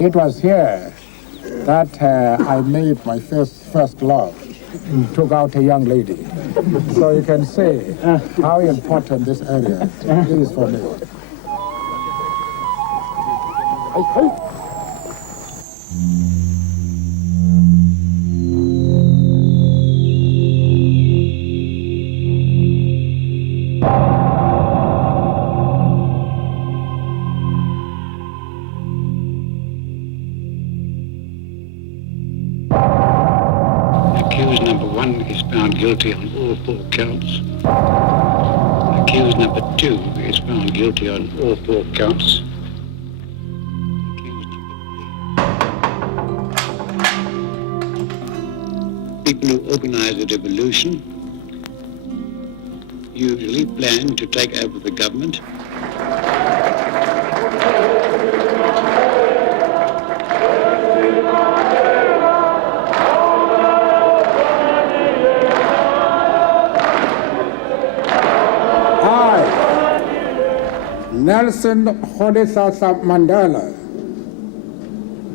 It was here that I made my first love. Took out a young lady. So you can see how important this area is for me. Accused number 1 is found guilty on all 4 counts. Accused number 2 is found guilty on all 4 counts. Accused number 3. People who organize a revolution usually plan to take over the government. Nelson Mandela,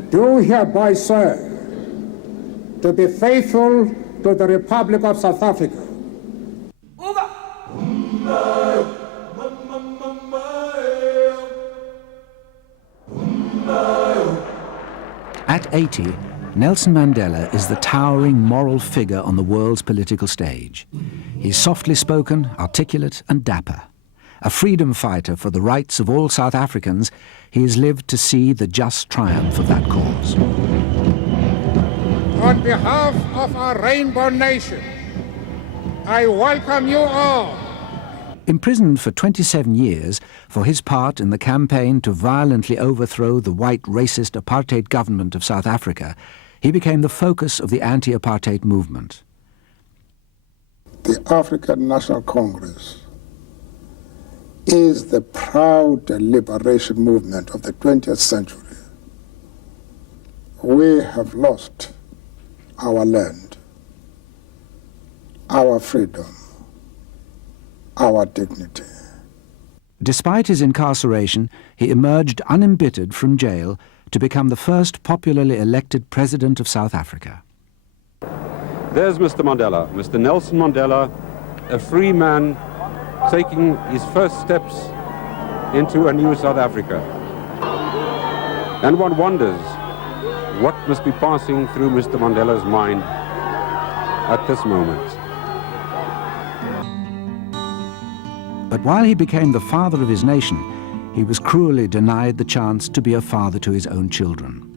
do hereby swear to be faithful to the Republic of South Africa. At 80, Nelson Mandela is the towering moral figure on the world's political stage. He's softly spoken, articulate and dapper. A freedom fighter for the rights of all South Africans, he has lived to see the just triumph of that cause. On behalf of our Rainbow Nation, I welcome you all. Imprisoned for 27 years for his part in the campaign to violently overthrow the white racist apartheid government of South Africa, he became the focus of the anti-apartheid movement. The African National Congress is the proud liberation movement of the 20th century. We have lost our land, our freedom, our dignity. Despite his incarceration, he emerged unembittered from jail to become the first popularly elected president of South Africa. There's Mr. Mandela, Mr. Nelson Mandela, a free man taking his first steps into a new South Africa. And one wonders what must be passing through Mr. Mandela's mind at this moment. But while he became the father of his nation, he was cruelly denied the chance to be a father to his own children.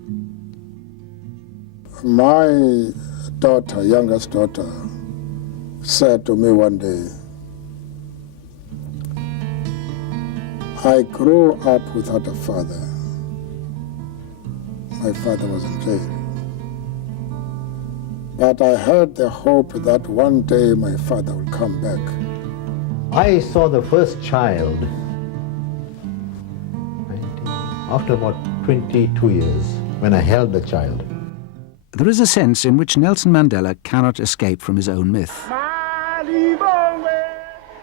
My daughter, youngest daughter, said to me one day, I grew up without a father. My father was in jail. But I had the hope that one day my father will come back. I saw the first child after about 22 years when I held the child. There is a sense in which Nelson Mandela cannot escape from his own myth.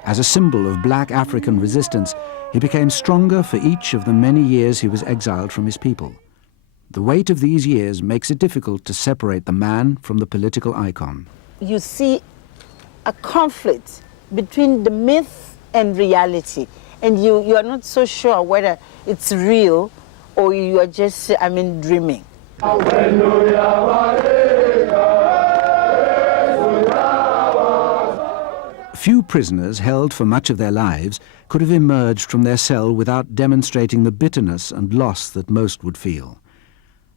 As a symbol of black African resistance, he became stronger for each of the many years he was exiled from his people. The weight of these years makes it difficult to separate the man from the political icon. You see a conflict between the myth and reality, and you are not so sure whether it's real or you are just, dreaming. Few prisoners held for much of their lives could have emerged from their cell without demonstrating the bitterness and loss that most would feel.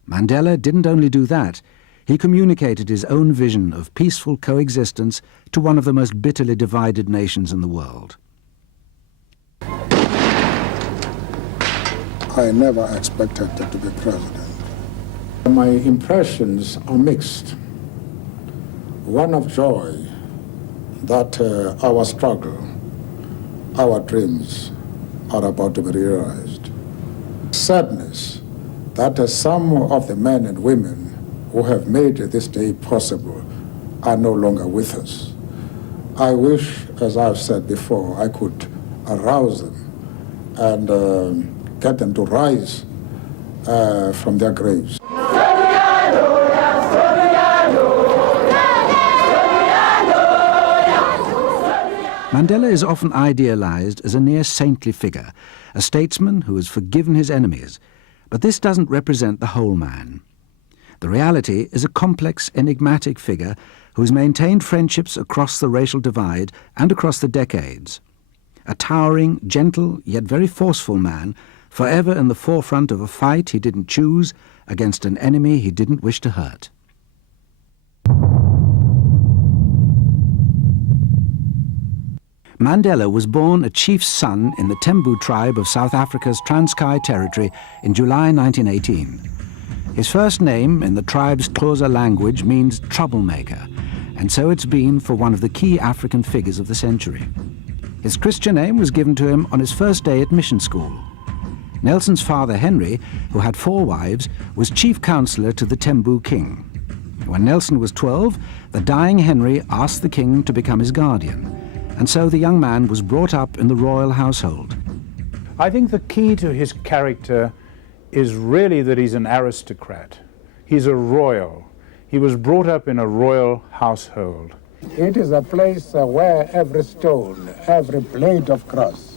Mandela didn't only do that, he communicated his own vision of peaceful coexistence to one of the most bitterly divided nations in the world. I never expected to be president. My impressions are mixed. One of joy that our struggle, our dreams are about to be realized. Sadness that some of the men and women who have made this day possible are no longer with us. I wish, as I've said before, I could arouse them and get them to rise from their graves. Mandela is often idealized as a near-saintly figure, a statesman who has forgiven his enemies, but this doesn't represent the whole man. The reality is a complex, enigmatic figure who has maintained friendships across the racial divide and across the decades. A towering, gentle, yet very forceful man, forever in the forefront of a fight he didn't choose against an enemy he didn't wish to hurt. Mandela was born a chief's son in the Tembu tribe of South Africa's Transkei territory in July 1918. His first name in the tribe's Xhosa language means troublemaker, and so it's been for one of the key African figures of the century. His Christian name was given to him on his first day at mission school. Nelson's father, Henry, who had 4 wives, was chief counselor to the Tembu king. When Nelson was 12, the dying Henry asked the king to become his guardian, and so the young man was brought up in the royal household. I think the key to his character is really that he's an aristocrat. He's a royal. He was brought up in a royal household. It is a place where every stone, every blade of grass,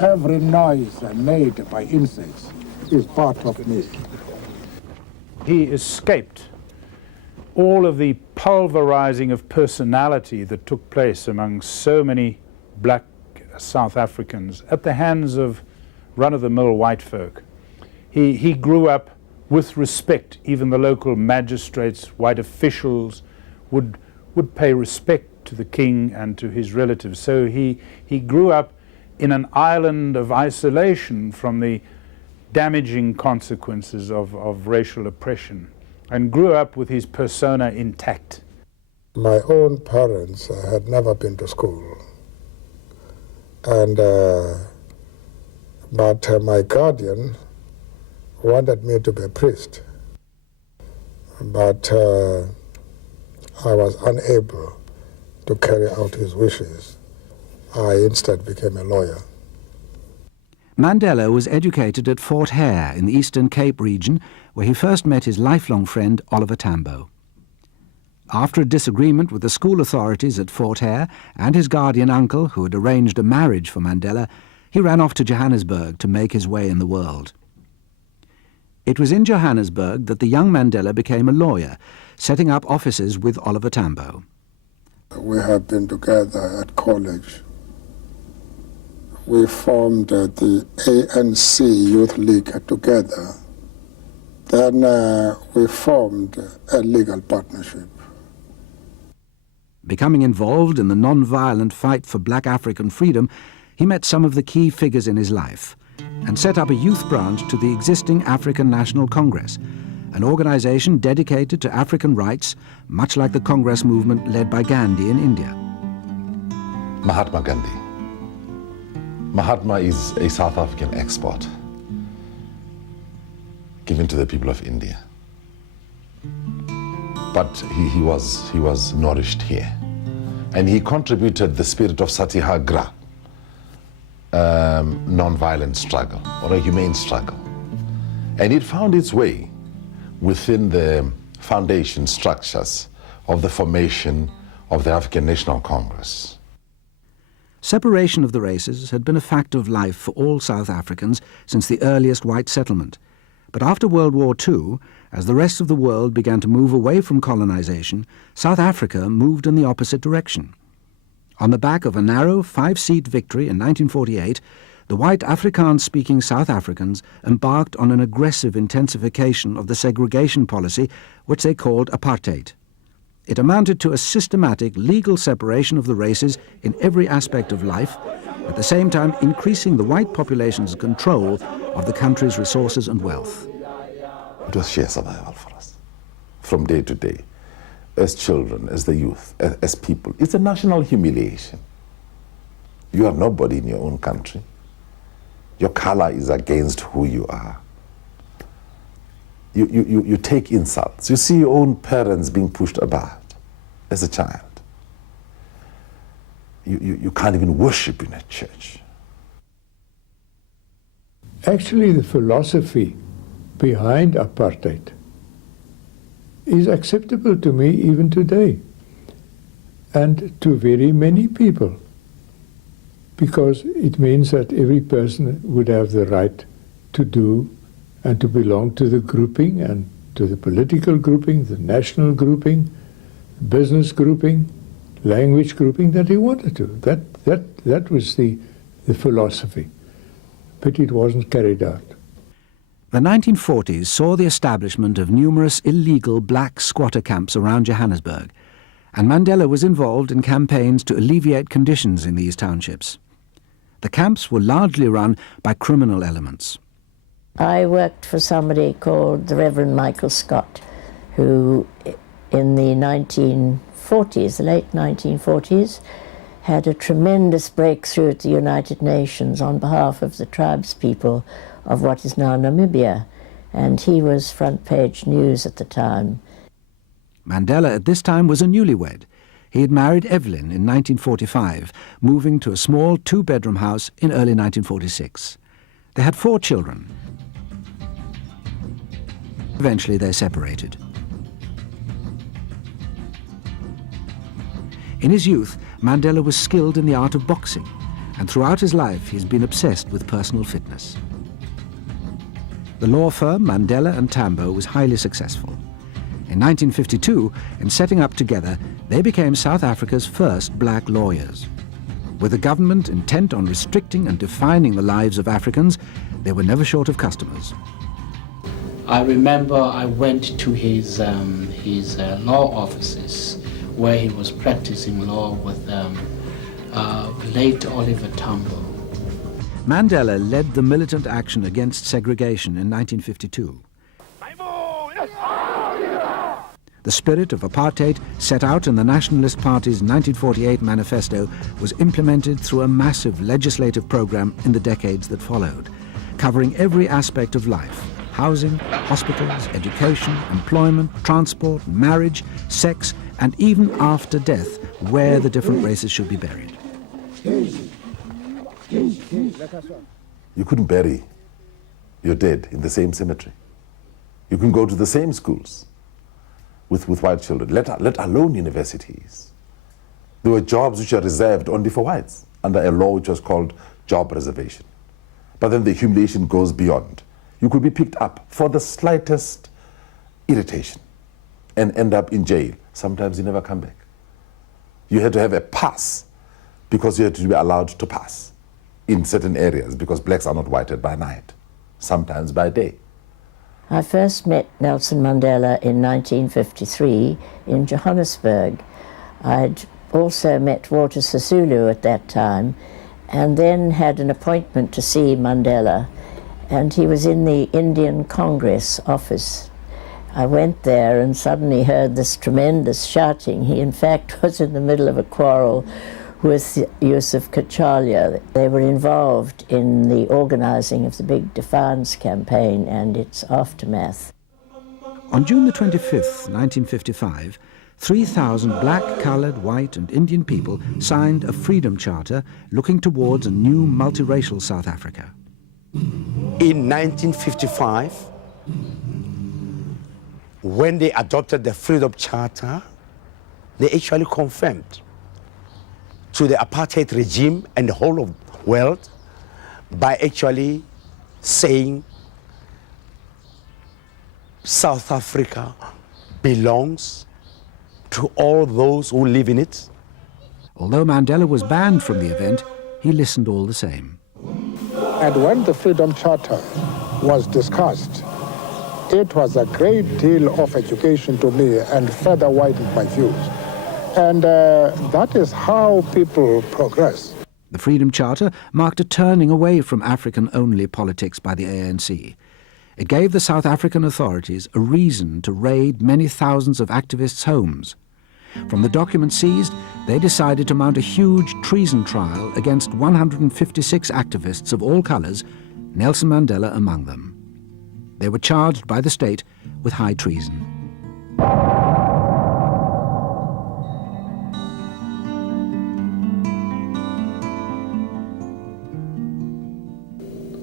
every noise made by insects is part of me. He escaped all of the pulverizing of personality that took place among so many black South Africans at the hands of run-of-the-mill white folk. He grew up with respect. Even the local magistrates, white officials, would pay respect to the king and to his relatives. So he grew up in an island of isolation from the damaging consequences of racial oppression, and grew up with his persona intact. My own parents had never been to school, and but my guardian wanted me to be a priest, but I was unable to carry out his wishes. I instead became a lawyer. Mandela was educated at Fort Hare in the Eastern Cape region, where he first met his lifelong friend Oliver Tambo. After a disagreement with the school authorities at Fort Hare and his guardian uncle, who had arranged a marriage for Mandela, he ran off to Johannesburg to make his way in the world. It was in Johannesburg that the young Mandela became a lawyer, setting up offices with Oliver Tambo. We have been together at college. We formed the ANC Youth League together. Then we formed a legal partnership. Becoming involved in the non-violent fight for black African freedom, he met some of the key figures in his life and set up a youth branch to the existing African National Congress, an organization dedicated to African rights, much like the Congress movement led by Gandhi in India. Mahatma Gandhi. Mahatma is a South African export given to the people of India. But he was nourished here. And he contributed the spirit of Satyagraha, non-violent struggle or a humane struggle. And it found its way within the foundation structures of the formation of the African National Congress. Separation of the races had been a fact of life for all South Africans since the earliest white settlement. But after World War II, as the rest of the world began to move away from colonization, South Africa moved in the opposite direction. On the back of a narrow 5-seat victory in 1948, the white Afrikaans-speaking South Africans embarked on an aggressive intensification of the segregation policy, which they called apartheid. It amounted to a systematic legal separation of the races in every aspect of life, at the same time increasing the white population's control of the country's resources and wealth. It was sheer survival for us, from day to day, as children, as the youth, as people. It's a national humiliation. You are nobody in your own country. Your color is against who you are. You take insults. You see your own parents being pushed about as a child. You can't even worship in a church. Actually, the philosophy behind apartheid is acceptable to me even today, and to very many people, because it means that every person would have the right to do and to belong to the grouping, and to the political grouping, the national grouping, business grouping, language grouping that he wanted to. That was the philosophy, but it wasn't carried out. The 1940s saw the establishment of numerous illegal black squatter camps around Johannesburg, and Mandela was involved in campaigns to alleviate conditions in these townships. The camps were largely run by criminal elements. I worked for somebody called the Reverend Michael Scott, who in the 1940s, the late 1940s, had a tremendous breakthrough at the United Nations on behalf of the tribespeople of what is now Namibia, and he was front page news at the time. Mandela at this time was a newlywed. He had married Evelyn in 1945, moving to a small two-bedroom house in early 1946. They had 4 children. Eventually they separated. In his youth, Mandela was skilled in the art of boxing, and throughout his life he's been obsessed with personal fitness. The law firm Mandela and Tambo was highly successful. In 1952, in setting up together, they became South Africa's first black lawyers. With the government intent on restricting and defining the lives of Africans, they were never short of customers. I remember I went to his law offices where he was practicing law with late Oliver Tambo. Mandela led the militant action against segregation in 1952. The spirit of apartheid, set out in the Nationalist Party's 1948 manifesto, was implemented through a massive legislative program in the decades that followed, covering every aspect of life: housing, hospitals, education, employment, transport, marriage, sex, and even after death, where the different races should be buried. You couldn't bury your dead in the same cemetery. You couldn't go to the same schools with white children, let alone universities. There were jobs which are reserved only for whites under a law which was called job reservation. But then the humiliation goes beyond. You could be picked up for the slightest irritation and end up in jail. Sometimes you never come back. You had to have a pass because you had to be allowed to pass in certain areas, because blacks are not whited by night, sometimes by day. I first met Nelson Mandela in 1953 in Johannesburg. I'd also met Walter Sisulu at that time, and then had an appointment to see Mandela, and he was in the Indian Congress office. I went there and suddenly heard this tremendous shouting. He in fact was in the middle of a quarrel with Yusuf Kachalia. They were involved in the organizing of the big Defiance campaign and its aftermath. On June the 25th, 1955, 3,000 black, coloured, white and Indian people signed a freedom charter looking towards a new multiracial South Africa. In 1955, when they adopted the Freedom Charter, they actually confirmed to the apartheid regime and the whole of the world by actually saying South Africa belongs to all those who live in it. Although Mandela was banned from the event, he listened all the same. And when the Freedom Charter was discussed, it was a great deal of education to me and further widened my views. And that is how people progress. The Freedom Charter marked a turning away from African-only politics by the ANC. It gave the South African authorities a reason to raid many thousands of activists' homes. From the documents seized, they decided to mount a huge treason trial against 156 activists of all colours, Nelson Mandela among them. They were charged by the state with high treason.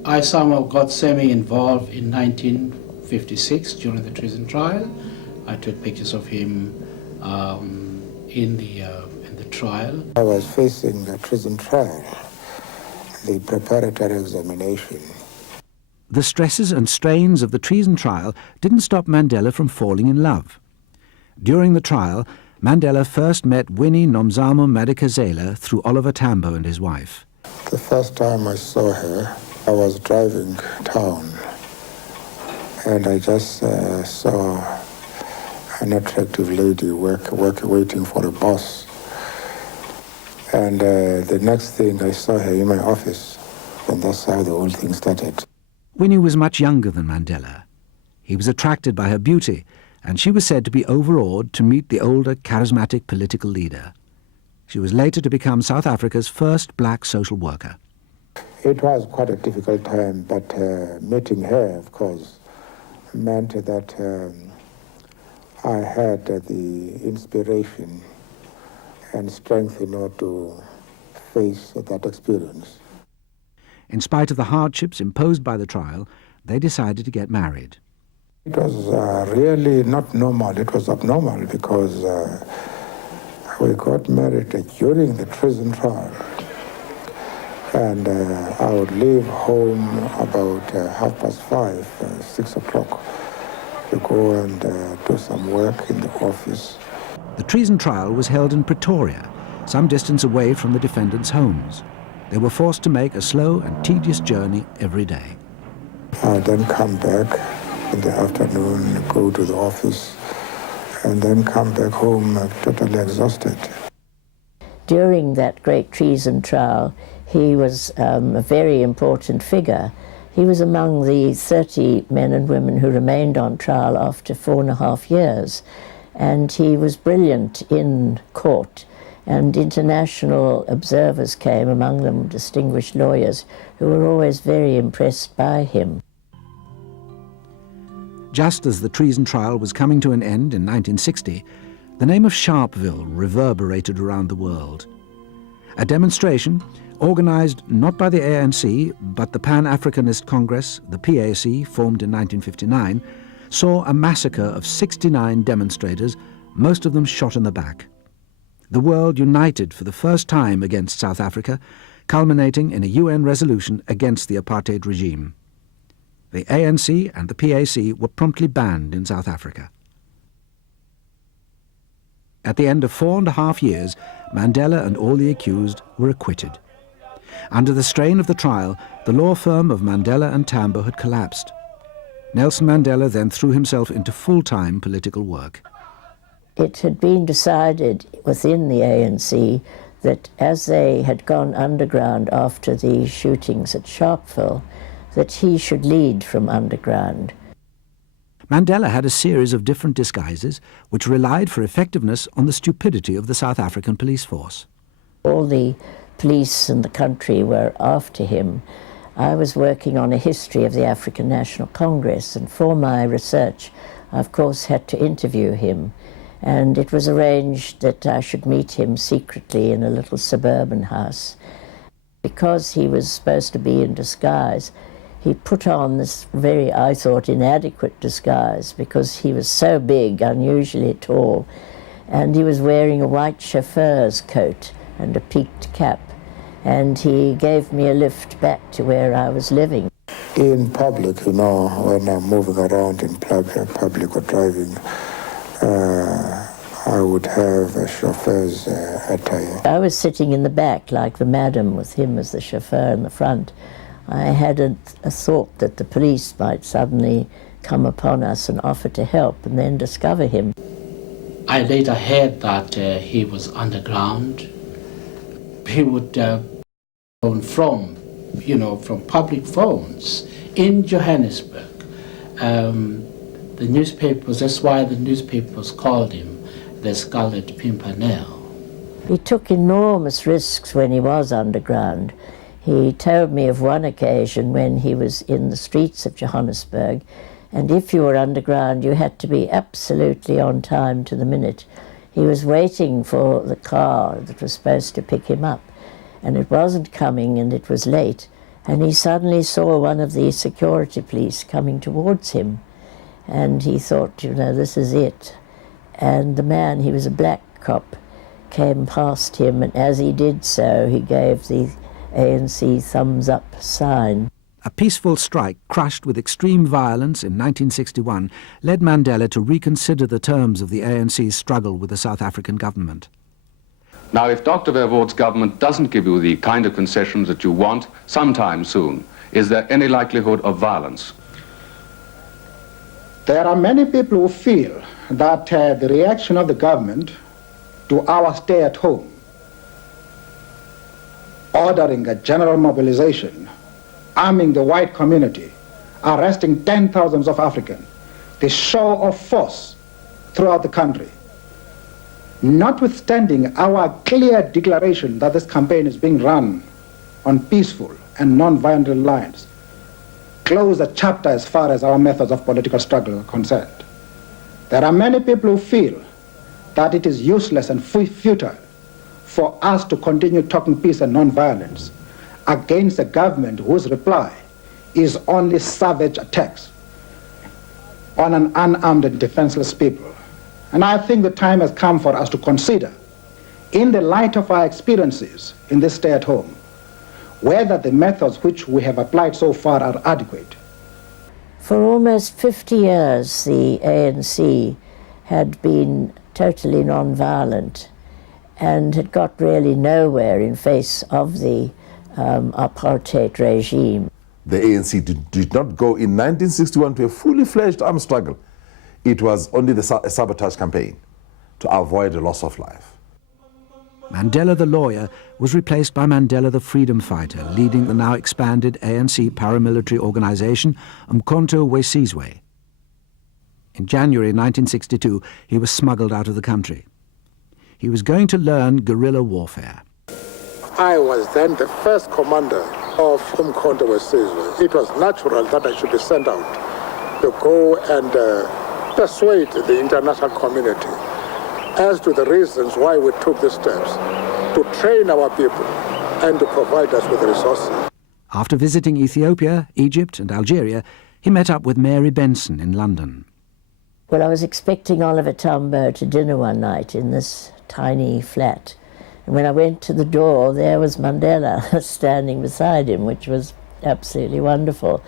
I somehow got semi-involved in 19 1956 during the treason trial. I took pictures of him in the trial. I was facing a treason trial, the preparatory examination. The stresses and strains of the treason trial didn't stop Mandela from falling in love. During the trial, Mandela first met Winnie Nomzamo Madikizela through Oliver Tambo and his wife. The first time I saw her, I was driving town, and I just saw an attractive lady waiting for a bus. And the next thing, I saw her in my office, and that's how the whole thing started. Winnie was much younger than Mandela. He was attracted by her beauty, and she was said to be overawed to meet the older, charismatic political leader. She was later to become South Africa's first black social worker. It was quite a difficult time, but meeting her, of course, meant that I had the inspiration and strength in order to face that experience. In spite of the hardships imposed by the trial, they decided to get married. It was really not normal, it was abnormal, because we got married during the treason trial. And I would leave home about 5:30, 6 o'clock, to go and do some work in the office. The treason trial was held in Pretoria, some distance away from the defendants' homes. They were forced to make a slow and tedious journey every day. I then come back in the afternoon, go to the office, and then come back home totally exhausted. During that great treason trial, he was a very important figure. He was among the 30 men and women who remained on trial after 4.5 years, and he was brilliant in court, and international observers came, among them distinguished lawyers, who were always very impressed by him. Just as the treason trial was coming to an end in 1960, the name of Sharpeville reverberated around the world. A demonstration, organized not by the ANC, but the Pan-Africanist Congress, the PAC, formed in 1959, saw a massacre of 69 demonstrators, most of them shot in the back. The world united for the first time against South Africa, culminating in a UN resolution against the apartheid regime. The ANC and the PAC were promptly banned in South Africa. At the end of 4.5 years, Mandela and all the accused were acquitted. Under the strain of the trial, the law firm of Mandela and Tambo had collapsed. Nelson Mandela then threw himself into full-time political work. It had been decided within the ANC that as they had gone underground after the shootings at Sharpeville, that he should lead from underground. Mandela had a series of different disguises which relied for effectiveness on the stupidity of the South African police force. All the police in the country were after him. I was working on a history of the African National Congress, and for my research I of course had to interview him, and it was arranged that I should meet him secretly in a little suburban house. Because he was supposed to be in disguise, he put on this very, I thought, inadequate disguise, because he was so big, unusually tall, and he was wearing a white chauffeur's coat and a peaked cap, and he gave me a lift back to where I was living. In public, you know, when I'm moving around in public or driving, I would have a chauffeur's attire. I was sitting in the back like the madam, with him as the chauffeur in the front. I had a thought that the police might suddenly come upon us and offer to help and then discover him. I later heard that he was underground. He would phone from public phones in Johannesburg. The newspapers, that's why the newspapers called him the Scarlet Pimpernel. He took enormous risks when he was underground. He told me of one occasion when he was in the streets of Johannesburg, and if you were underground you had to be absolutely on time to the minute. He was waiting for the car that was supposed to pick him up, and it wasn't coming and it was late, and he suddenly saw one of the security police coming towards him, and he thought, you know, this is it. And the man, he was a black cop, came past him, and as he did so, he gave the ANC thumbs up sign. A peaceful strike crushed with extreme violence in 1961 led Mandela to reconsider the terms of the ANC's struggle with the South African government. Now, if Dr. Verwoerd's government doesn't give you the kind of concessions that you want sometime soon, is there any likelihood of violence? There are many people who feel that the reaction of the government to our stay at home, ordering a general mobilization, arming the white community, arresting 10,000s of Africans, the show of force throughout the country, notwithstanding our clear declaration that this campaign is being run on peaceful and non-violent lines, close the chapter as far as our methods of political struggle are concerned. There are many people who feel that it is useless and futile for us to continue talking peace and non-violence against a government whose reply is only savage attacks on an unarmed and defenseless people. And I think the time has come for us to consider, in the light of our experiences in this stay at home, whether the methods which we have applied so far are adequate. For almost 50 years, the ANC had been totally non-violent and had got really nowhere in face of the apartheid regime. The ANC did not go in 1961 to a fully fledged armed struggle. It was only a sabotage campaign to avoid a loss of life. Mandela the lawyer was replaced by Mandela the freedom fighter, leading the now expanded ANC paramilitary organization Umkhonto we Sizwe. In January 1962, he was smuggled out of the country. He was going to learn guerrilla warfare. I was then the first commander of Umkhonto we Sizwe. It was natural that I should be sent out to go and persuade the international community as to the reasons why we took the steps to train our people and to provide us with resources. After visiting Ethiopia, Egypt and Algeria, he met up with Mary Benson in London. Well, I was expecting Oliver Tambo to dinner one night in this tiny flat. And when I went to the door, there was Mandela standing beside him, which was absolutely wonderful.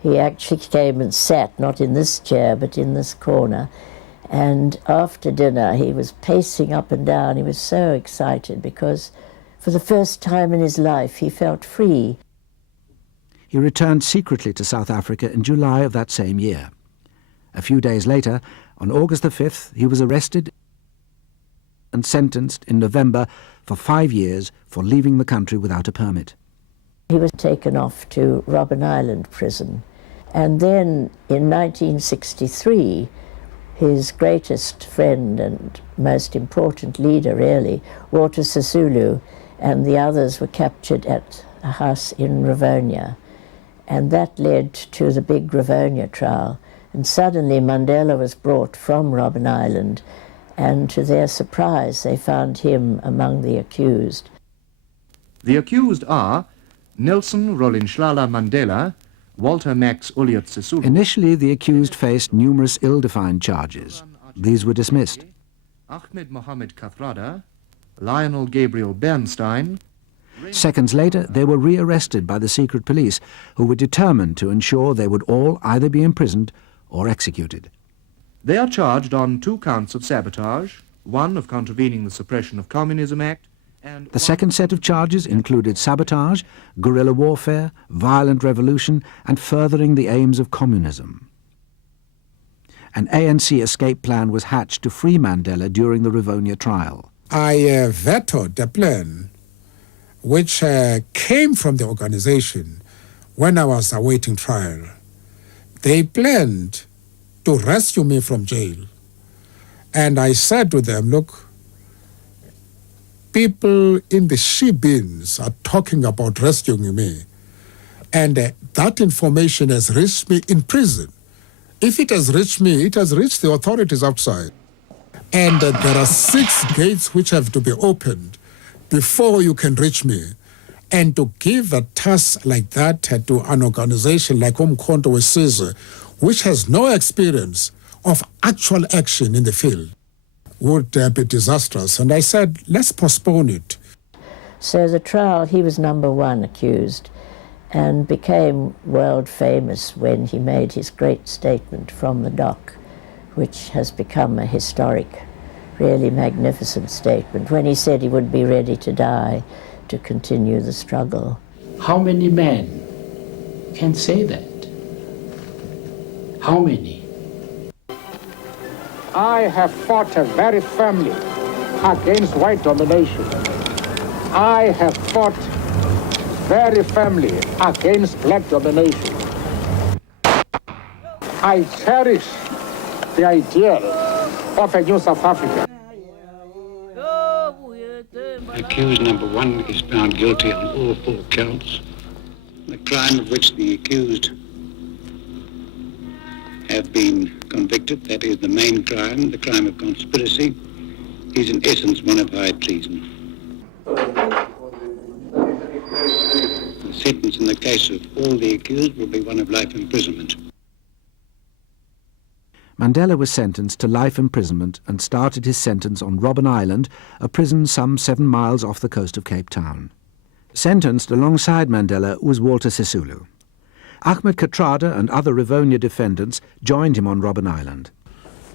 He actually came and sat, not in this chair, but in this corner. And after dinner, he was pacing up and down. He was so excited because for the first time in his life, he felt free. He returned secretly to South Africa in July of that same year. A few days later, on August the 5th, he was arrested and sentenced in November for 5 years for leaving the country without a permit. He was taken off to Robben Island prison. And then in 1963, his greatest friend and most important leader, really, Walter Sisulu, and the others were captured at a house in Rivonia. And that led to the big Rivonia trial. And suddenly Mandela was brought from Robben Island, and to their surprise, they found him among the accused. The accused are Nelson Rolihlahla Mandela, Walter Max Ulyate Sisulu. Initially, the accused faced numerous ill-defined charges. These were dismissed. Ahmed Mohamed Kathrada, Lionel Gabriel Bernstein. Seconds later, they were rearrested by the secret police, who were determined to ensure they would all either be imprisoned or executed. They are charged on 2 counts of sabotage, 1 of contravening the Suppression of Communism Act, and the second set of charges included sabotage, guerrilla warfare, violent revolution, and furthering the aims of communism. An ANC escape plan was hatched to free Mandela during the Rivonia trial. I vetoed the plan which came from the organization when I was awaiting trial. They planned to rescue me from jail. And I said to them, look, people in the she-bins are talking about rescuing me. And that information has reached me in prison. If it has reached me, it has reached the authorities outside. And there are 6 gates which have to be opened before you can reach me. And to give a task like that to an organization like Umkhonto we Sizwe, which has no experience of actual action in the field, would be disastrous. And I said, let's postpone it. So the trial, he was #1 accused and became world famous when he made his great statement from the dock, which has become a historic, really magnificent statement, when he said he would be ready to die to continue the struggle. How many men can say that? How many? I have fought very firmly against white domination. I have fought very firmly against black domination. I cherish the ideal of a new South Africa. Accused #1 is found guilty on all 4 counts. The crime of which the accused have been convicted, that is the main crime, the crime of conspiracy, is in essence one of high treason. The sentence in the case of all the accused will be one of life imprisonment. Mandela was sentenced to life imprisonment and started his sentence on Robben Island, a prison some 7 miles off the coast of Cape Town. Sentenced alongside Mandela was Walter Sisulu. Ahmed Kathrada and other Rivonia defendants joined him on Robben Island.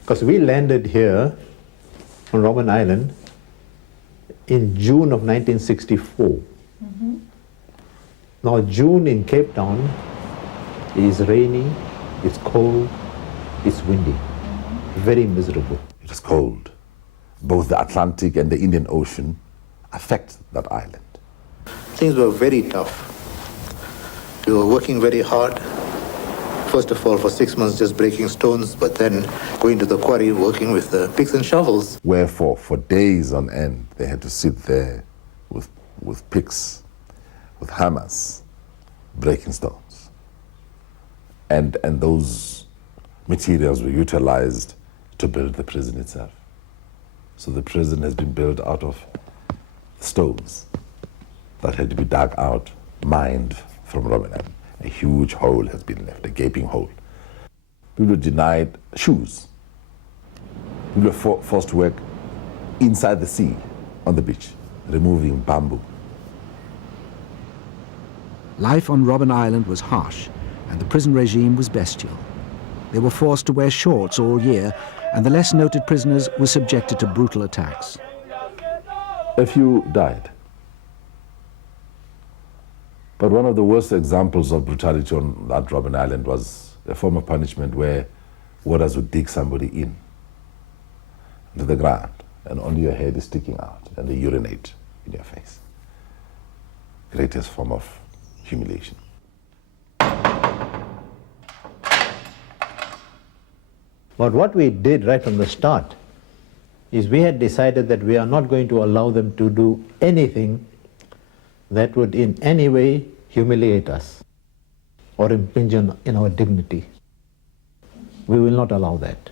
Because we landed here on Robben Island in June of 1964. Now June in Cape Town is rainy, it's cold, it's windy, very miserable. It is cold. Both the Atlantic and the Indian Ocean affect that island. Things were very tough. We were working very hard. First of all, for 6 months just breaking stones, but then going to the quarry, working with the picks and shovels. Wherefore, for days on end, they had to sit there with picks, with hammers, breaking stones. And those materials were utilized to build the prison itself. So the prison has been built out of stones that had to be dug out, mined from Robben Island. A huge hole has been left, a gaping hole. People were denied shoes. People were forced to work inside the sea, on the beach, removing bamboo. Life on Robben Island was harsh, and the prison regime was bestial. They were forced to wear shorts all year, and the less noted prisoners were subjected to brutal attacks. A few died. But one of the worst examples of brutality on that Robben Island was a form of punishment where warders would dig somebody into the ground, and only your head is sticking out, and they urinate in your face. Greatest form of humiliation. But what we did right from the start is we had decided that we are not going to allow them to do anything that would in any way humiliate us or impinge on our dignity. We will not allow that.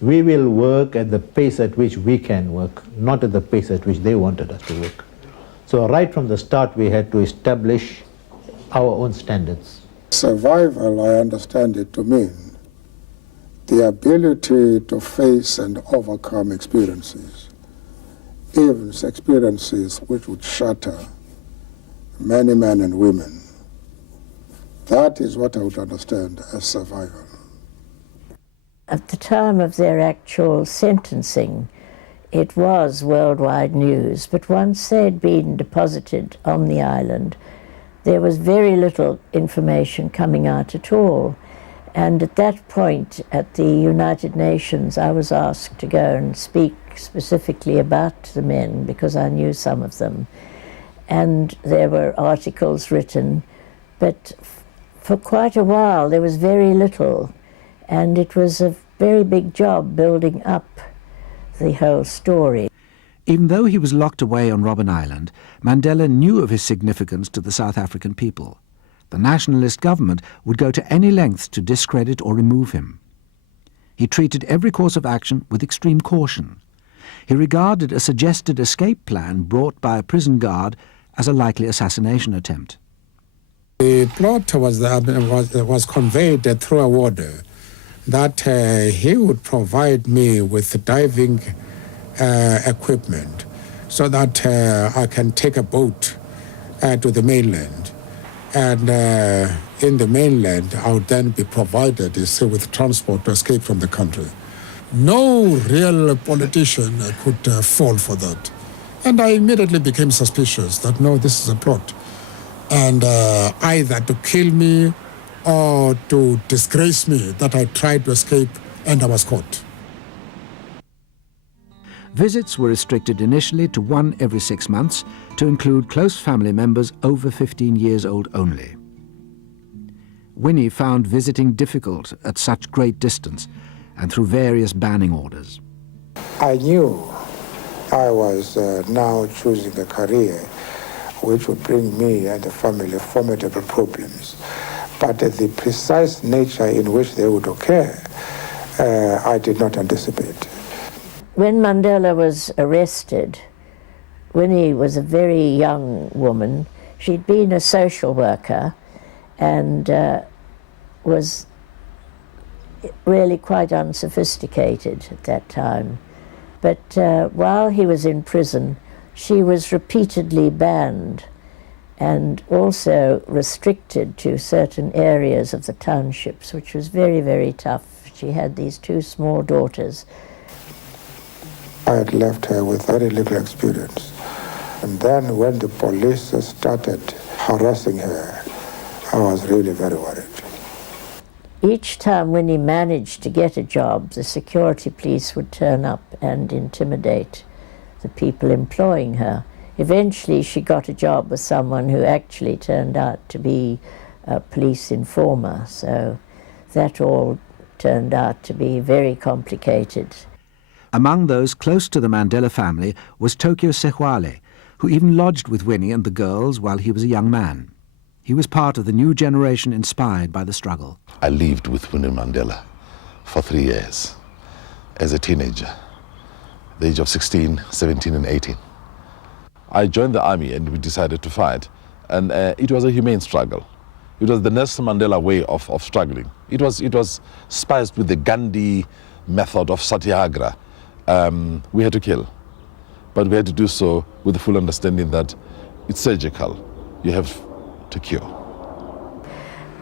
We will work at the pace at which we can work, not at the pace at which they wanted us to work. So right from the start we had to establish our own standards. Survival, I understand it to mean the ability to face and overcome experiences, even experiences which would shatter many men and women. That is what I would understand as survival. At the time of their actual sentencing, it was worldwide news, but once they had been deposited on the island, there was very little information coming out at all. And at that point, at the United Nations, I was asked to go and speak specifically about the men, because I knew some of them. And there were articles written, but for quite a while there was very little, and it was a very big job building up the whole story. Even though he was locked away on Robben Island, Mandela knew of his significance to the South African people. The nationalist government would go to any lengths to discredit or remove him. He treated every course of action with extreme caution. He regarded a suggested escape plan brought by a prison guard as a likely assassination attempt. The plot was conveyed through a warder that he would provide me with diving equipment so that I can take a boat to the mainland. And in the mainland, I would then be provided, with transport to escape from the country. No real politician could fall for that. And I immediately became suspicious that, no, this is a plot. And either to kill me or to disgrace me, that I tried to escape and I was caught. Visits were restricted initially to one every 6 months to include close family members over 15 years old only. Winnie found visiting difficult at such great distance and through various banning orders. I knew I was now choosing a career which would bring me and the family formidable problems. But the precise nature in which they would occur, I did not anticipate. When Mandela was arrested, Winnie was a very young woman. She'd been a social worker and was really quite unsophisticated at that time. But while he was in prison, she was repeatedly banned and also restricted to certain areas of the townships, which was very, very tough. She had these two small daughters. I had left her with very little experience. And then when the police started harassing her, I was really very worried. Each time Winnie managed to get a job, the security police would turn up and intimidate the people employing her. Eventually she got a job with someone who actually turned out to be a police informer, so that all turned out to be very complicated. Among those close to the Mandela family was Tokyo Sehwale, who even lodged with Winnie and the girls while he was a young man. He was part of the new generation inspired by the struggle. I lived with Winnie Mandela for 3 years as a teenager, the age of 16, 17 and 18. I joined the army and we decided to fight, and it was a humane struggle. It was the Nelson Mandela way of struggling. It was spiced with the Gandhi method of satyagraha. We had to kill, but we had to do so with the full understanding that it's surgical. You have to cure.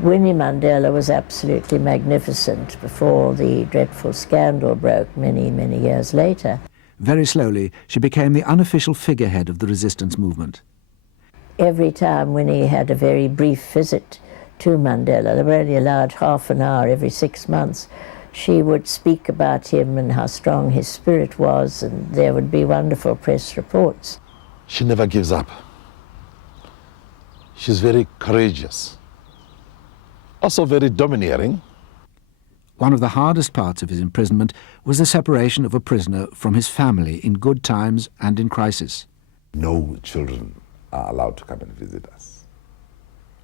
Winnie Mandela was absolutely magnificent before the dreadful scandal broke many, many years later. Very slowly, she became the unofficial figurehead of the resistance movement. Every time Winnie had a very brief visit to Mandela, they were only allowed half an hour every 6 months, she would speak about him and how strong his spirit was, and there would be wonderful press reports. She never gives up. She's very courageous, also very domineering. One of the hardest parts of his imprisonment was the separation of a prisoner from his family in good times and in crisis. No children are allowed to come and visit us.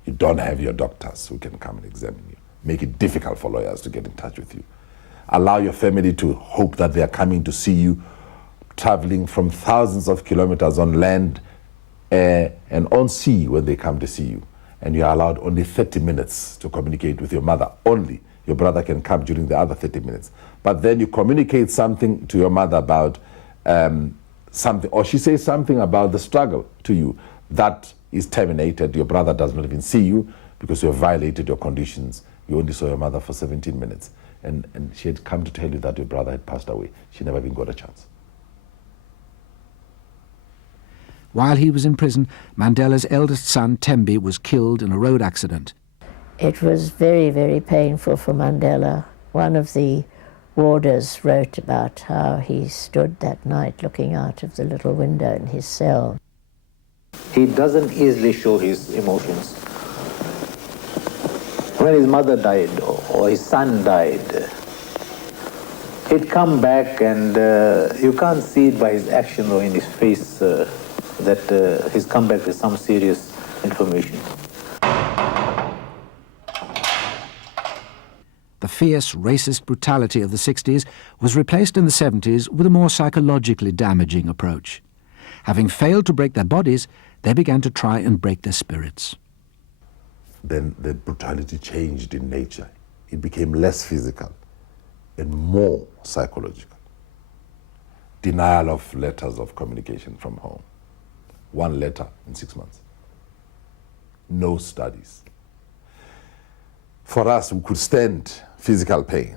You don't have your doctors who can come and examine you. Make it difficult for lawyers to get in touch with you. Allow your family to hope that they are coming to see you, traveling from thousands of kilometers on land, air, and on sea when they come to see you. And you are allowed only 30 minutes to communicate with your mother, only. Your brother can come during the other 30 minutes. But then you communicate something to your mother about something, or she says something about the struggle to you. That is terminated. Your brother does not even see you because you have violated your conditions. You only saw your mother for 17 minutes. And she had come to tell you that your brother had passed away. She never even got a chance. While he was in prison, Mandela's eldest son, Tembi, was killed in a road accident. It was very, very painful for Mandela. One of the warders wrote about how he stood that night looking out of the little window in his cell. He doesn't easily show his emotions. When his mother died or his son died, he'd come back and you can't see it by his action or in his face that he's come back with some serious information. The fierce, racist brutality of the 60s was replaced in the 70s with a more psychologically damaging approach. Having failed to break their bodies, they began to try and break their spirits. Then the brutality changed in nature. It became less physical. and more psychological. Denial of letters of communication from home. 1 letter in 6 months. No studies. For us, we could stand physical pain,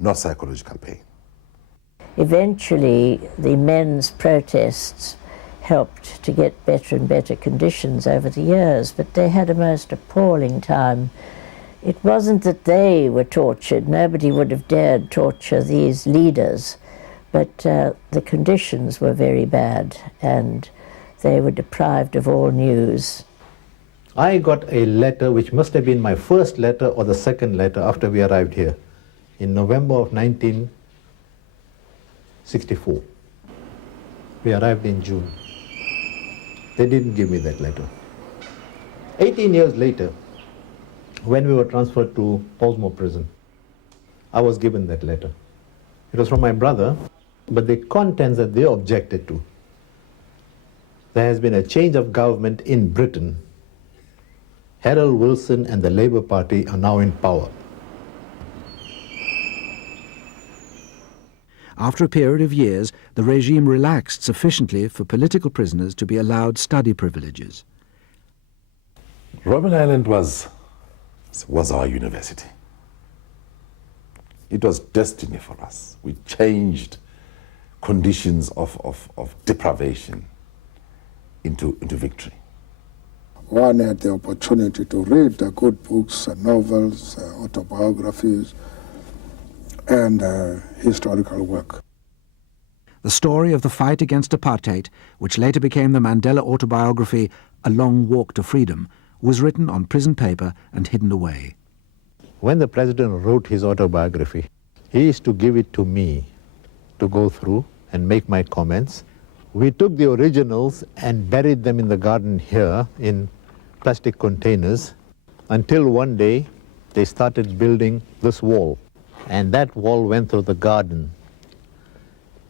not psychological pain. Eventually, the men's protests helped to get better and better conditions over the years, but they had a most appalling time. It wasn't that they were tortured. Nobody would have dared torture these leaders, but the conditions were very bad, and they were deprived of all news. I got a letter which must have been my first letter or the second letter after we arrived here in November of 1964. We arrived in June. They didn't give me that letter. 18 years later, when we were transferred to Portsmouth prison, I was given that letter. It was from my brother, but the contents that they objected to. There has been a change of government in Britain. Harold Wilson and the Labour Party are now in power. After a period of years, the regime relaxed sufficiently for political prisoners to be allowed study privileges. Robben Island was our university. It was destiny for us. We changed conditions of deprivation into victory. One had the opportunity to read the good books and novels, autobiographies, and historical work. The story of the fight against apartheid, which later became the Mandela autobiography, A Long Walk to Freedom, was written on prison paper and hidden away. When the president wrote his autobiography, he used to give it to me to go through and make my comments. We took the originals and buried them in the garden here in plastic containers until one day they started building this wall. And that wall went through the garden.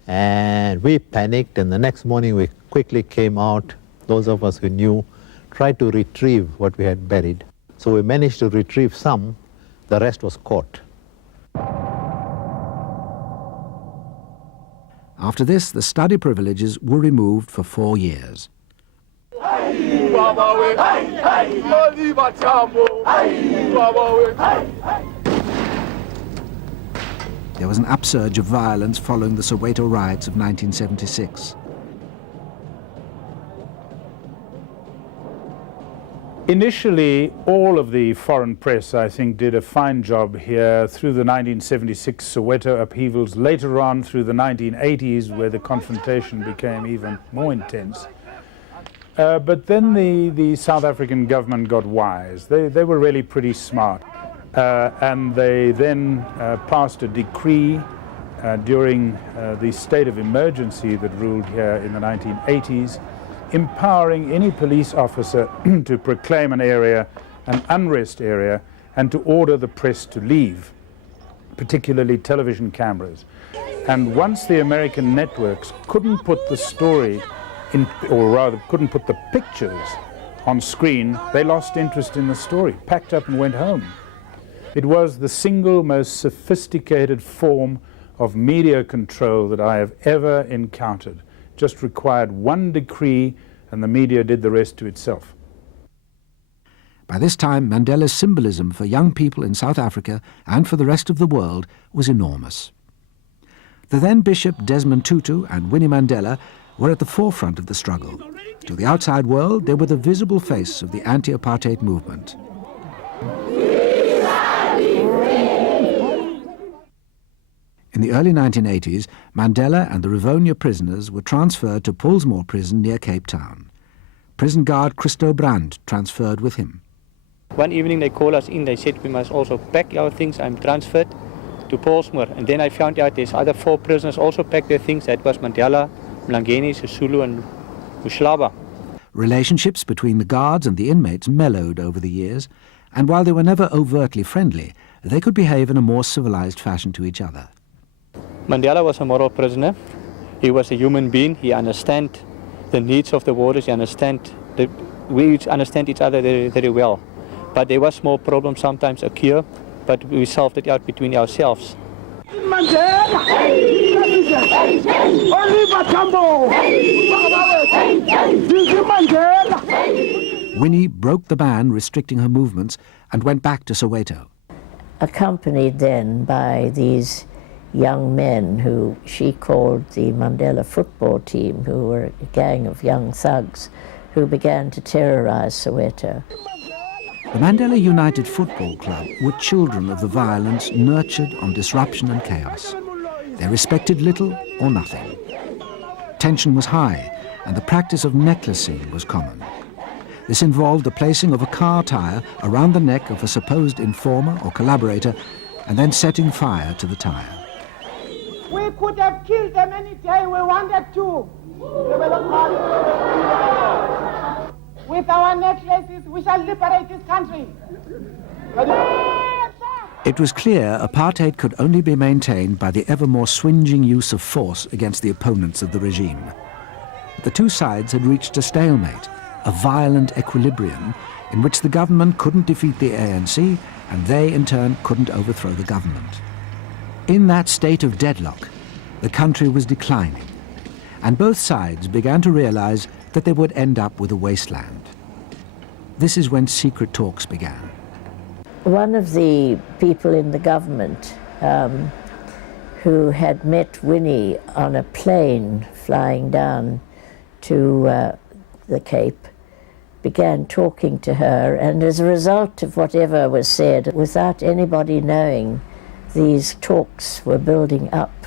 And we panicked, and the next morning we quickly came out, those of us who knew, tried to retrieve what we had buried. So we managed to retrieve some, the rest was caught. After this, the study privileges were removed for 4 years. There was an upsurge of violence following the Soweto riots of 1976. Initially, all of the foreign press, I think, did a fine job here through the 1976 Soweto upheavals, later on through the 1980s, where the confrontation became even more intense. But then the South African government got wise. They were really pretty smart. And they then passed a decree during the state of emergency that ruled here in the 1980s, empowering any police officer to proclaim an area an unrest area and to order the press to leave, particularly television cameras. And once the American networks couldn't put the story in, or rather couldn't put the pictures on screen, they lost interest in the story, packed up and went home. It was the single most sophisticated form of media control that I have ever encountered. Just required one decree and the media did the rest to itself. By this time, Mandela's symbolism for young people in South Africa and for the rest of the world was enormous. The then Bishop Desmond Tutu and Winnie Mandela were at the forefront of the struggle. To the outside world, they were the visible face of the anti-apartheid movement. In the early 1980s, Mandela and the Rivonia prisoners were transferred to Pollsmoor prison near Cape Town. Prison guard Christo Brand transferred with him. One evening they called us in, they said we must also pack our things. I'm transferred to Pollsmoor. And then I found out there's other 4 prisoners also packed their things. That was Mandela, Mlangeni, Sisulu and Mushlaba. Relations between the guards and the inmates mellowed over the years, and while they were never overtly friendly, they could behave in a more civilized fashion to each other. Mandela was a moral prisoner. He was a human being. He understood the needs of the warders. We understand each other very, very well. But there was small problems sometimes occur, but we solved it out between ourselves. Winnie broke the ban restricting her movements and went back to Soweto. Accompanied then by these young men who she called the Mandela football team, who were a gang of young thugs who began to terrorize Soweto. The Mandela United Football Club were children of the violence nurtured on disruption and chaos. They respected little or nothing. Tension was high, and the practice of necklacing was common. This involved the placing of a car tire around the neck of a supposed informer or collaborator and then setting fire to the tire. We could have killed them any day we wanted to. With our necklaces, we shall liberate this country. It was clear apartheid could only be maintained by the ever more swinging use of force against the opponents of the regime. The two sides had reached a stalemate, a violent equilibrium in which the government couldn't defeat the ANC and they in turn couldn't overthrow the government. In that state of deadlock, the country was declining, and both sides began to realize that they would end up with a wasteland. This is when secret talks began. One of the people in the government who had met Winnie on a plane flying down to the Cape began talking to her, and as a result of whatever was said, without anybody knowing, these talks were building up,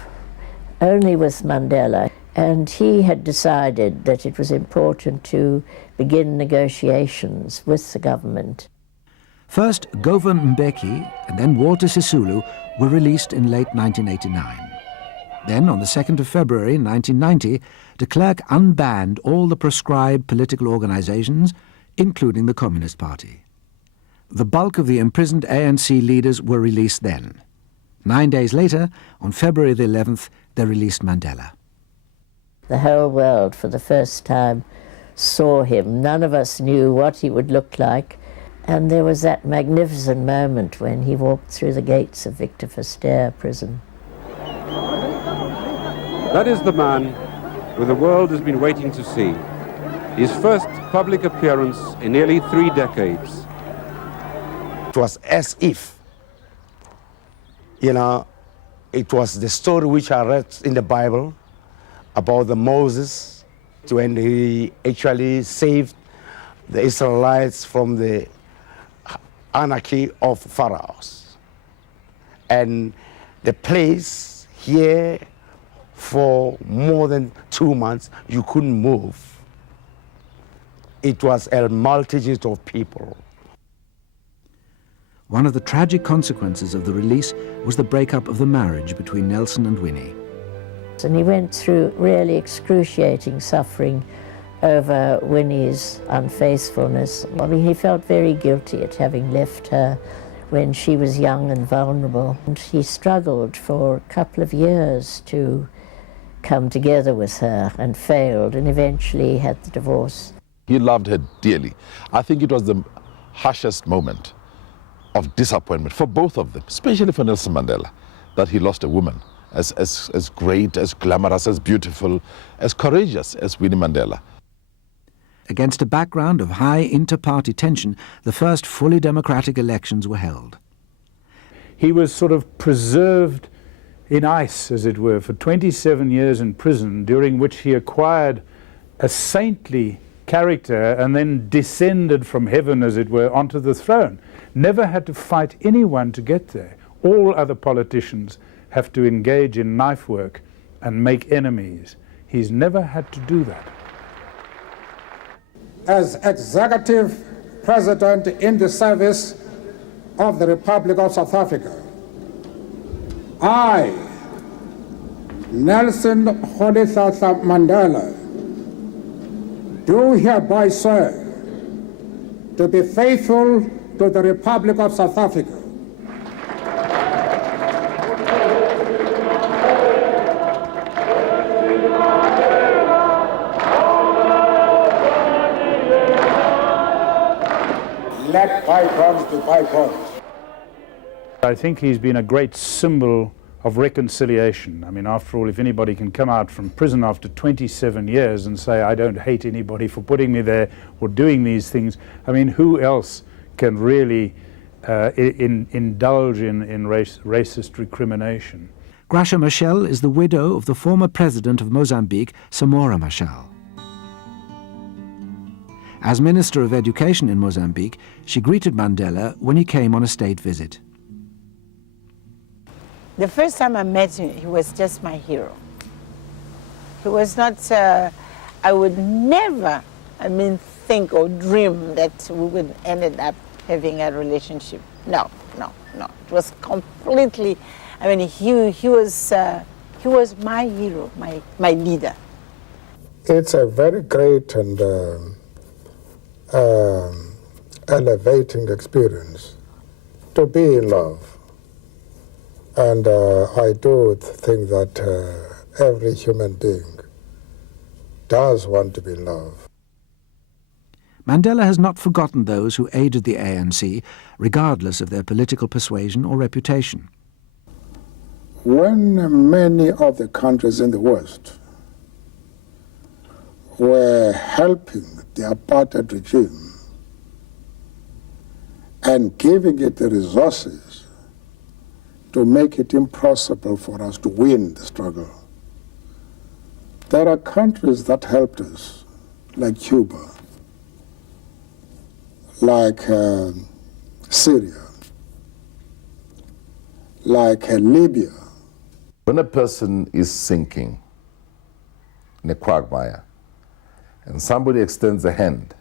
only with Mandela. And he had decided that it was important to begin negotiations with the government. First, Govan Mbeki and then Walter Sisulu were released in late 1989. Then, on the 2nd of February 1990, de Klerk unbanned all the proscribed political organizations, including the Communist Party. The bulk of the imprisoned ANC leaders were released then. 9 days later, on February the 11th, they released Mandela. The whole world, for the first time, saw him. None of us knew what he would look like. And there was that magnificent moment when he walked through the gates of Victor Verster prison. That is the man who the world has been waiting to see. His first public appearance in nearly 3 decades. It was as if, it was the story which I read in the Bible about the Moses when he actually saved the Israelites from the anarchy of pharaohs. And the place here for more than 2 months, you couldn't move. It was a multitude of people. One of the tragic consequences of the release was the breakup of the marriage between Nelson and Winnie. And he went through really excruciating suffering over Winnie's unfaithfulness. I mean, he felt very guilty at having left her when she was young and vulnerable. And he struggled for a couple of years to come together with her and failed, and eventually had the divorce. He loved her dearly. I think it was the harshest moment of disappointment for both of them, especially for Nelson Mandela, that he lost a woman as great, as glamorous, as beautiful, as courageous as Winnie Mandela. Against a background of high inter-party tension, the first fully democratic elections were held. He was sort of preserved in ice, as it were, for 27 years in prison, during which he acquired a saintly character and then descended from heaven, as it were, onto the throne. Never had to fight anyone to get there. All other politicians have to engage in knife work and make enemies. He's never had to do that. As executive president in the service of the Republic of South Africa, I, Nelson Rolihlahla Mandela, do hereby swear to be faithful to the Republic of South Africa, let bygones be bygones. I think he's been a great symbol of reconciliation. I mean, after all, if anybody can come out from prison after 27 years and say, I don't hate anybody for putting me there or doing these things, I mean, who else can really indulge in racist recrimination? Graça Machel is the widow of the former president of Mozambique, Samora Machel. As Minister of Education in Mozambique, she greeted Mandela when he came on a state visit. The first time I met him, he was just my hero. He was not, I would never, think or dream that we would end up having a relationship. No. It was completely, he was my hero, my leader. It's a very great and elevating experience to be in love. And I do think that every human being does want to be in love. Mandela has not forgotten those who aided the ANC, regardless of their political persuasion or reputation. When many of the countries in the West were helping the apartheid regime and giving it the resources to make it impossible for us to win the struggle, there are countries that helped us, like Cuba, like Syria, like Libya. When a person is sinking in a quagmire and somebody extends a hand,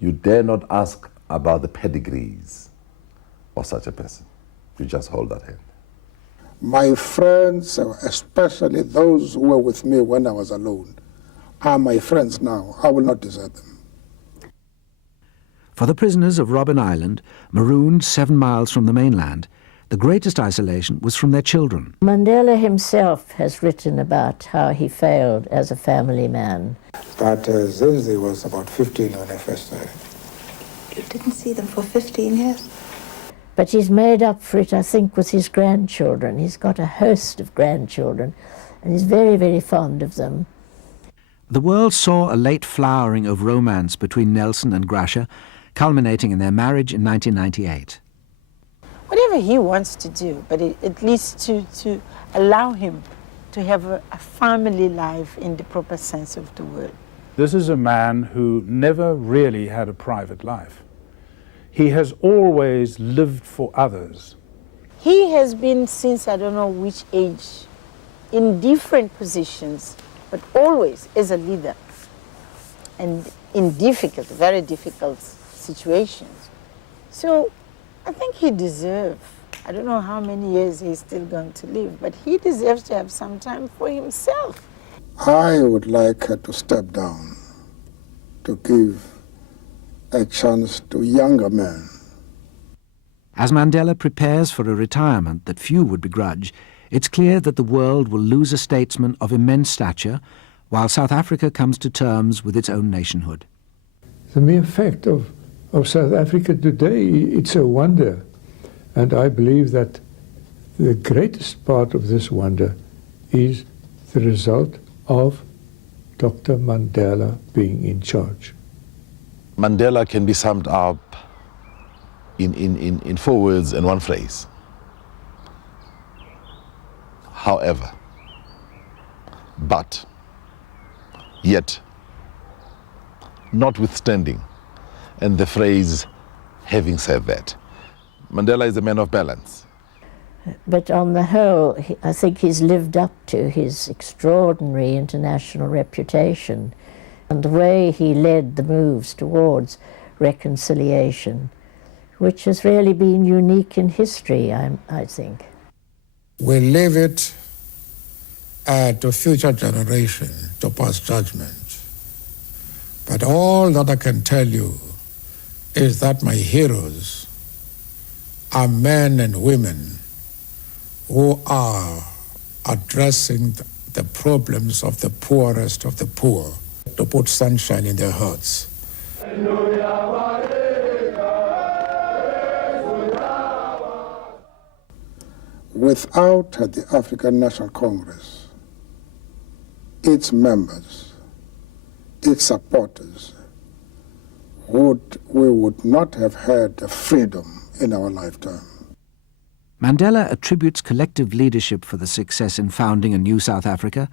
you dare not ask about the pedigrees of such a person. You just hold that hand. My friends, especially those who were with me when I was alone, are my friends now. I will not desert them. For the prisoners of Robben Island, marooned 7 miles from the mainland, the greatest isolation was from their children. Mandela himself has written about how he failed as a family man. That Zinzi was about 15 when I first started. You didn't see them for 15 years? But he's made up for it, I think, with his grandchildren. He's got a host of grandchildren, and he's very, very fond of them. The world saw a late flowering of romance between Nelson and Graça, culminating in their marriage in 1998. Whatever he wants to do, but at least to allow him to have a family life in the proper sense of the word. This is a man who never really had a private life. He has always lived for others. He has been, since I don't know which age, in different positions, but always as a leader, and in difficult, very difficult situations. So I think he deserves, I don't know how many years he's still going to live, but he deserves to have some time for himself. I would like to step down to give a chance to younger men. As Mandela prepares for a retirement that few would begrudge, it's clear that the world will lose a statesman of immense stature, while South Africa comes to terms with its own nationhood. The mere fact of South Africa today, it's a wonder. And I believe that the greatest part of this wonder is the result of Dr. Mandela being in charge. Mandela can be summed up in 4 words and 1 phrase. However, but, yet, notwithstanding, and the phrase, having said that. Mandela is a man of balance. But on the whole, I think he's lived up to his extraordinary international reputation and the way he led the moves towards reconciliation, which has really been unique in history, I think. We leave it to future generations to pass judgment. But all that I can tell you is that my heroes are men and women who are addressing the problems of the poorest of the poor to put sunshine in their hearts. without the African National Congress, its members, its supporters, we would not have had freedom in our lifetime. Mandela attributes collective leadership for the success in founding a new South Africa,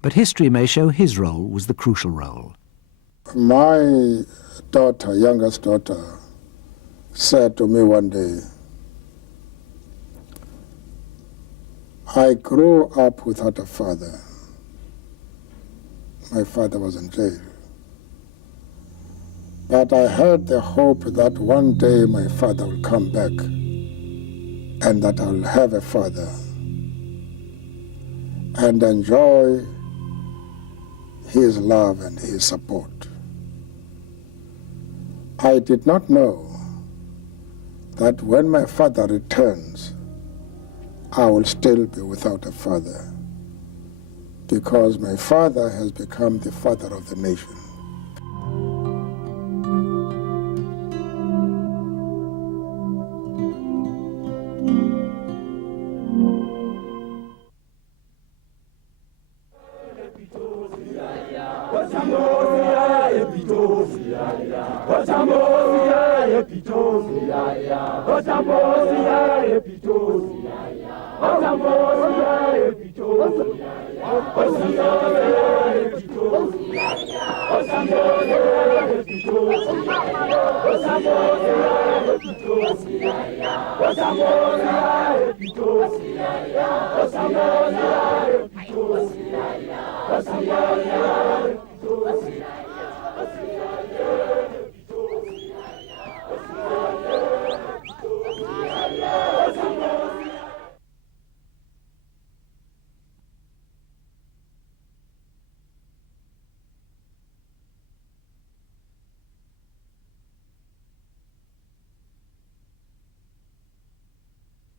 but history may show his role was the crucial role. My daughter, youngest daughter, said to me one day, I grew up without a father. My father was in jail. But I had the hope that one day my father will come back and that I will have a father and enjoy his love and his support. I did not know that when my father returns, I will still be without a father, because my father has become the father of the nation.